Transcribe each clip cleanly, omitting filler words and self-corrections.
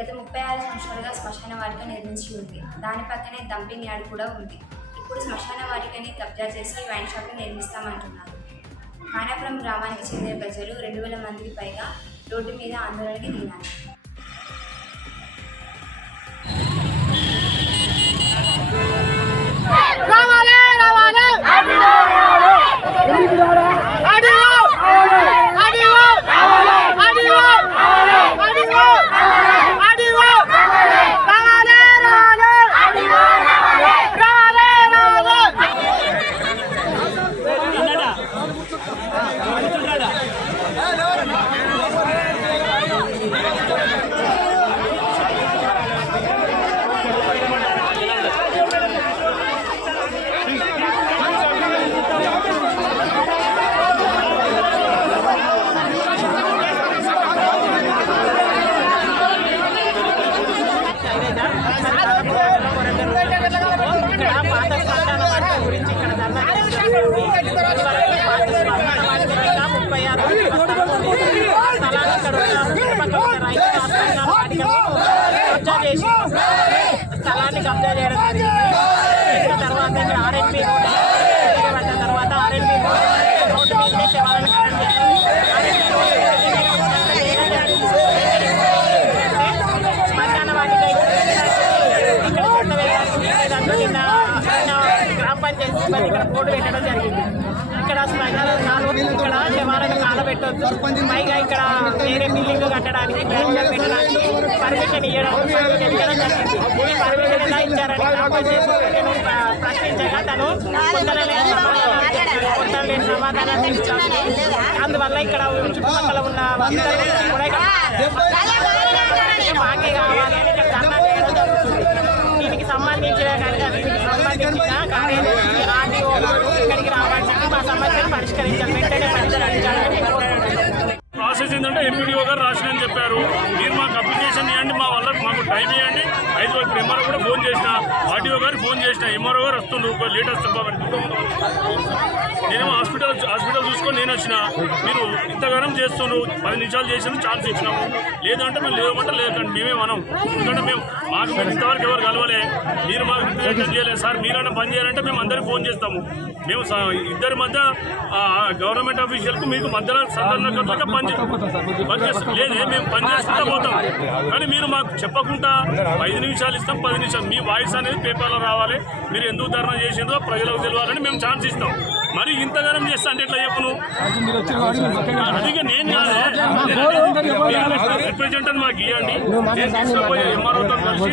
గత 36 సంవత్సరాలుగా శ్మశాన వాటిక నిర్మించి ఉంది. దాని పక్కనే డంపింగ్ యార్డ్ కూడా ఉంది. ఇప్పుడు శ్మశాన వాటికని కబ్జా చేసి వైన్ షాప్ని నిర్మిస్తామంటున్నారు. ఖానాపురం గ్రామానికి చెందిన ప్రజలు 2000 మందికి పైగా రోడ్డు మీద ఆందోళనకి దిగారు. స్థలాన్ని కబ్జా చేయడం తర్వాత ఇక్కడ ఆర్ఎన్బి తర్వాత ఆర్ఎన్బి రోడ్డు మీద శవాలను శ్మశాన వాటిక ఇక్కడ గ్రామ పంచాయతీ సిబ్బంది ఇక్కడ బోర్డు పెట్టడం జరిగింది. ఇక్కడ ఇక్కడ శవాలను కాలబెట్టొద్దు, పైగా ఇక్కడ వేరే బిల్డింగ్ కట్టడానికి బ్రాంచ్లు పెట్టడానికి పర్మిషన్ ఇవ్వడం జరిగింది. ఈ పర్మిషన్ ఎలా ఇచ్చారని గ్రామ పంచాయతీ నేను ప్రశ్నించగా తను పొందలేని సమాధానాన్ని ఇచ్చాను. అందువల్ల ఇక్కడ చుట్టుపక్కల ఉన్న అందరూ కూడా మాకే కావాలి అని ఇక్కడ ధర్నా చేయడం జరుగుతుంది. దీనికి సంబంధించిన కార్యదర్శి ఆర్డీఓ ఇక్కడికి రావాలని మా సమస్యను పరిష్కరించాలి, వెంటనే పరిష్కరించాలని ప్రాసెస్ ఏంటంటే ఎంపీడీఓ గారు రాసినని చెప్పారు. మీరు మాకు అప్లికేషన్ ఇవ్వండి, మాకు టైం ఇవ్వండి. అయితే ఇప్పుడు ఎంఆర్ఓ కూడా ఫోన్ చేసిన, ఆర్టీఓ గారు ఫోన్ చేసిన, ఎంఆర్ఓ గారు వస్తుండ్రు లేట్ వస్తారు. నేను హాస్పిటల్ చూసుకొని నేను వచ్చిన, మీరు ఇంతగానం చేస్తుండ్రు, 10 నిమిషాలు చేసిన ఛాన్స్ ఇచ్చినాము. లేదంటే మేము లేవమంటే లేదండి, మేమే మనం. ఎందుకంటే మాకు ఇంతవరకు ఎవరు కలవలే, మీరు మాకు రిప్రజెంటేషన్ చేయలేదు సార్. మీరైనా పని చేయాలంటే మేము అందరికీ ఫోన్ చేస్తాము. మేము ఇద్దరి మధ్య గవర్నమెంట్ ఆఫీషియల్కు మీకు మధ్యలో సందర్భంగా లేదే మేము పని చేసుకుంటా పోతాం. కానీ మీరు మాకు చెప్పకుండా 5 నిమిషాలు ఇస్తాం, 10 నిమిషాలు మీ వాయిస్ అనేది పేపర్లో రావాలి, మీరు ఎందుకు ధర్నా చేసిందో ప్రజలకు తెలియాలని మేము ఛాన్స్ ఇస్తాం. మరి ఇంతగానం చేస్తా అంటే ఎట్లా చెప్పను? అందుకే నేను రిప్రజెంటేటివ్ మాకు ఇవ్వండి. నేను తీసుకుపోయి ఎంఆర్ఓతో కలిసి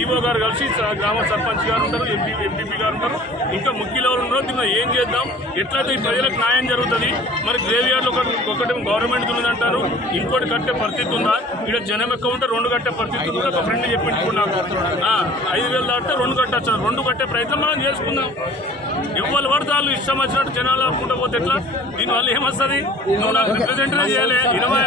ఈఓ గారు కలిసి గ్రామ సర్పంచ్ గారు ఉంటారు, ఎంపీపీ గారు ఉంటారు, ఇంకా ముఖ్య లెవెల్ ఉన్నారో దీన్ని ఏం చేద్దాం, ఎట్లయితే ఈ ప్రజలకు న్యాయం జరుగుతుంది. మరి గ్రేవ్ యార్డ్లో ఒకటి గవర్నమెంట్ ఉన్నదంటారు, ఇంకోటి కట్టే పరిస్థితి ఉందా? ఇక్కడ జనం ఎక్కువ ఉంటే 2 కట్టే పరిస్థితి ఉందా? ఒక ఫ్రెండ్ చెప్పించుకున్నాకు నాకు 5,000 దాటితే 2 కట్టచ్చు. 2 కట్టే ప్రయత్నం మనం చేసుకుందాం. ఎవరు పడితే వాళ్ళు ఇష్టం వచ్చినట్టు జనాలు ఆపుకుంటూ పోతే ఎట్లా? దీనివల్ల ఏమొస్తుంది? నువ్వు నాకు రిప్రజెంటేటివ్ చేయాలి. 20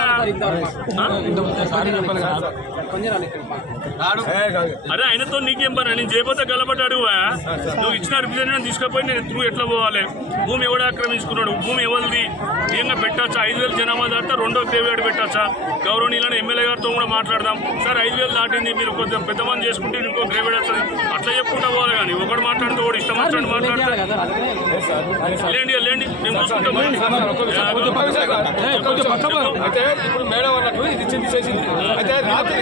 అరే ఆయనతో నీకేం పని? నేను చేయబోతే గలబట్టి అడుగువా? నువ్వు ఇచ్చిన రిప్రజెంటేటివ్ తీసుకుపోయి నేను త్రూ ఎట్లా పోవాలి? భూమి ఎవడు ఆక్రమించుకున్నాడు? భూమి ఎవరిది? ఏంగా పెట్టచ్చా? 5,000 జనాభా దాటితే 2వ గ్రేవ్ యార్డ్ పెట్టచ్చా? గౌరవనీయులను ఎమ్మెల్యే గారితో కూడా మాట్లాడదాం. సార్ 5,000 దాటింది, మీరు కొంచెం పెద్ద మంది చేసుకుంటే ఇంకో గ్రేవ్ యార్డ్ వస్తుంది. అట్లా చెప్పుకుంటా పోవాలి. కానీ ఒకటి మాట్లాడితే ఒకటి ఇష్టం వచ్చినట్టు మాట్లాడితే లేండి మేము చూసుకుంటాం. అయితే ఇప్పుడు మేడం అన్నట్టు ఇది తీసేసింది. అయితే రాత్రి